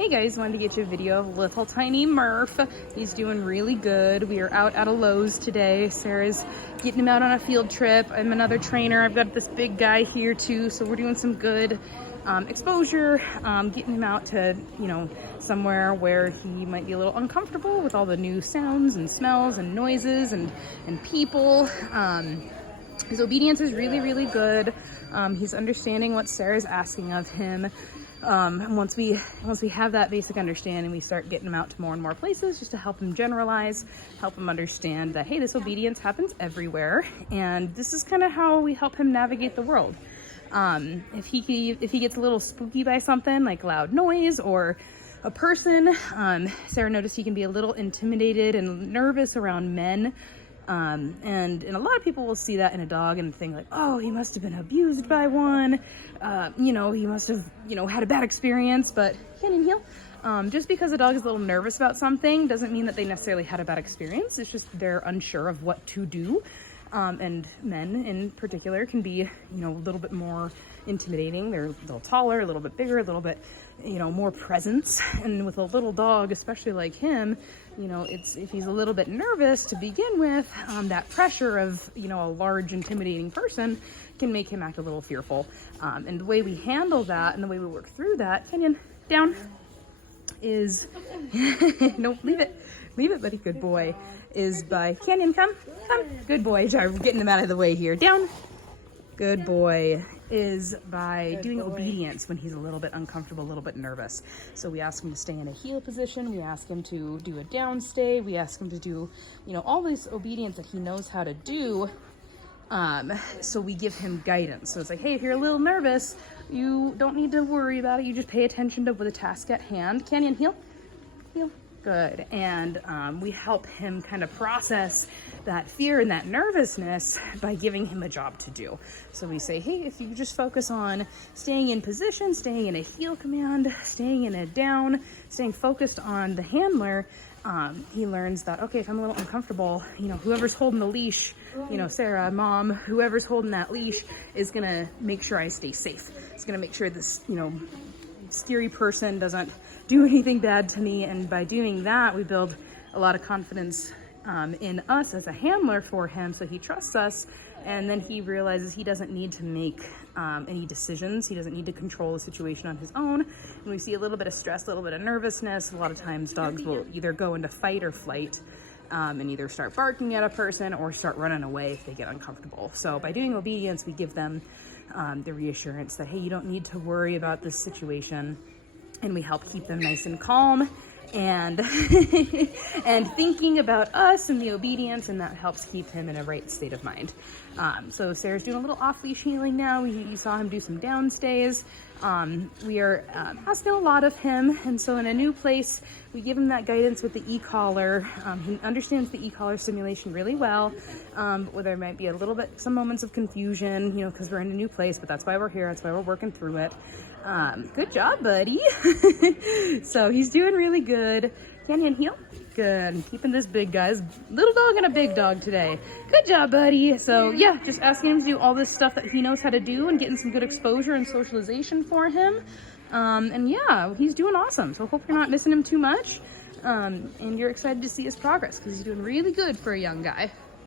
Hey guys, wanted to get you a video of little tiny Murph. He's doing really good. We are out at a Lowe's today. Sarah's getting him out on a field trip. I'm another trainer. I've got this big guy here too, so we're doing some good exposure, getting him out to, somewhere where he might be a little uncomfortable with all the new sounds and smells and noises and people. His obedience is really, really good. He's understanding what Sarah's asking of him. And once we have that basic understanding, we start getting him out to more and more places just to help him generalize, help him understand that, hey, this obedience happens everywhere. And this is kind of how we help him navigate the world. If he gets a little spooky by something like loud noise or a person, Sarah noticed he can be a little intimidated and nervous around men. And a lot of people will see that in a dog and think like, oh, he must have been abused by one. He must have, had a bad experience. But Canyon heel. Just because a dog is a little nervous about something doesn't mean that they necessarily had a bad experience. It's just they're unsure of what to do. And men in particular can be, a little bit more intimidating. They're a little taller, a little bit bigger, a little bit, more presence. And with a little dog, especially like him, if he's a little bit nervous to begin with, that pressure of, a large intimidating person can make him act a little fearful. And the way we handle that and the way we work through that, Kenyon, down, is, no, leave it, buddy, good boy, is by, Canyon, come, good boy, we're getting him out of the way here, down, good boy, is by doing obedience when he's a little bit uncomfortable, a little bit nervous. So we ask him to stay in a heel position, we ask him to do a down stay, we ask him to do, all this obedience that he knows how to do. So we give him guidance. So it's like, hey, if you're a little nervous, you don't need to worry about it. You just pay attention to the task at hand. Canyon, heel. Good. And we help him kind of process that fear and that nervousness by giving him a job to do. So we say, hey, if you just focus on staying in position, staying in a heel command, staying in a down, staying focused on the handler, he learns that, okay, if I'm a little uncomfortable, whoever's holding the leash, Sarah, mom, whoever's holding that leash is going to make sure I stay safe. It's going to make sure this, scary person doesn't do anything bad to me. And by doing that, we build a lot of confidence in us as a handler for him, so he trusts us, and then he realizes he doesn't need to make any decisions. He doesn't need to control the situation on his own. When we see a little bit of stress, a little bit of nervousness, a lot of times dogs will either go into fight or flight, and either start barking at a person or start running away if they get uncomfortable. So by doing obedience, we give them the reassurance that, hey, you don't need to worry about this situation, and we help keep them nice and calm and and thinking about us and the obedience, and that helps keep him in a right state of mind. So Sarah's doing a little off-leash healing now. You saw him do some down stays. We are asking a lot of him, and so in a new place, we give him that guidance with the e-collar. He understands the e-collar stimulation really well, where there might be a little bit, some moments of confusion, because we're in a new place, but that's why we're here. That's why we're working through it. Good job, buddy. So he's doing really good. Canyon heel. Good. Keeping this big guy's little dog and a big dog today. Good job, buddy. So yeah, just asking him to do all this stuff that he knows how to do and getting some good exposure and socialization for him. And yeah, he's doing awesome. So hope you're not missing him too much. And you're excited to see his progress because he's doing really good for a young guy.